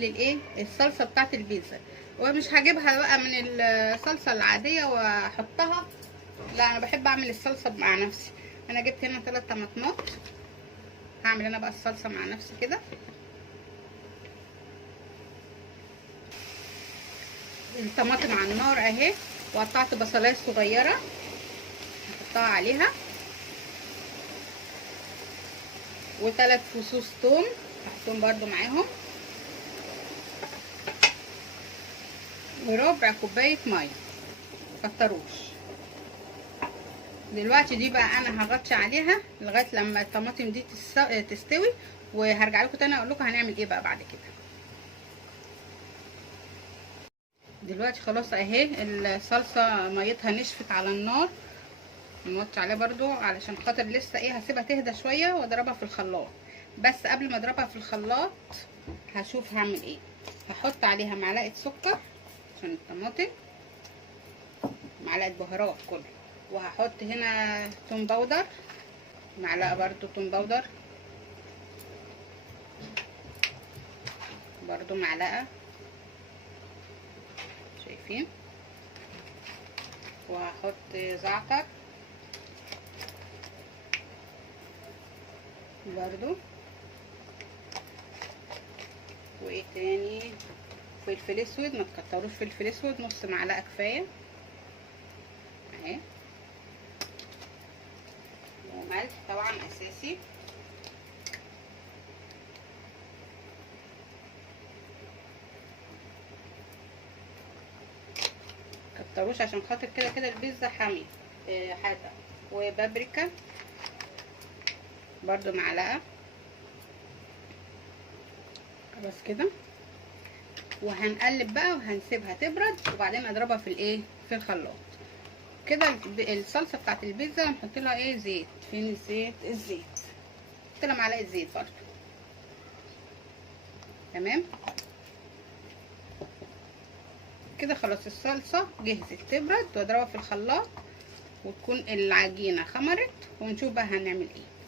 هعمل الايه الصلصه بتاعت البيتزا. ومش هجيبها بقى من الصلصه العاديه واحطها، لا انا بحب اعمل الصلصه مع نفسي. انا جبت هنا 3 طماطمات، هعمل انا بقى الصلصه مع نفسي كده. الطماطم على النار اهي، وقطعت بصلايه صغيره هحطها عليها، و3 فصوص ثوم هحطهم برده معاهم، وربع كوبايه ميه مكتروش. دلوقتي دي بقى انا هغطي عليها لغايه لما الطماطم دي تستوي، وهرجع لكم تاني اقول لكم هنعمل ايه بقى بعد كده. دلوقتي خلاص اهي الصلصه ميتها نشفت على النار، نوطي عليها برضو علشان خاطر لسه ايه هسيبها تهدى شويه واضربها في الخلاط. بس قبل ما اضربها في الخلاط هشوف هعمل ايه. هحط عليها معلقه سكر عشان الطماطم، معلقه بهارات كله، وهحط هنا توم باودر، معلقه برضو توم باودر، برضو معلقه، شايفين، وهحط زعتر برضو، وايه تاني، فلفل اسود، ما تكتروش فلفل اسود، نص معلقه كفايه اهي، وملح طبعا اساسي، كتروش عشان خاطر كده كده البيتزا حامي حادقه، وبابريكا برضو معلقه بس كده. وهنقلب بقى وهنسيبها تبرد وبعدين اضربها في الايه في الخلاط كده. الصلصه بتاعت البيتزا هنحط لها ايه زيت، فين الزيت، الزيت حط لها معلقه زيت برضو، تمام كده. خلاص الصلصه جهزت تبرد واضربها في الخلاط وتكون العجينه خمرت، ونشوف بقى هنعمل ايه.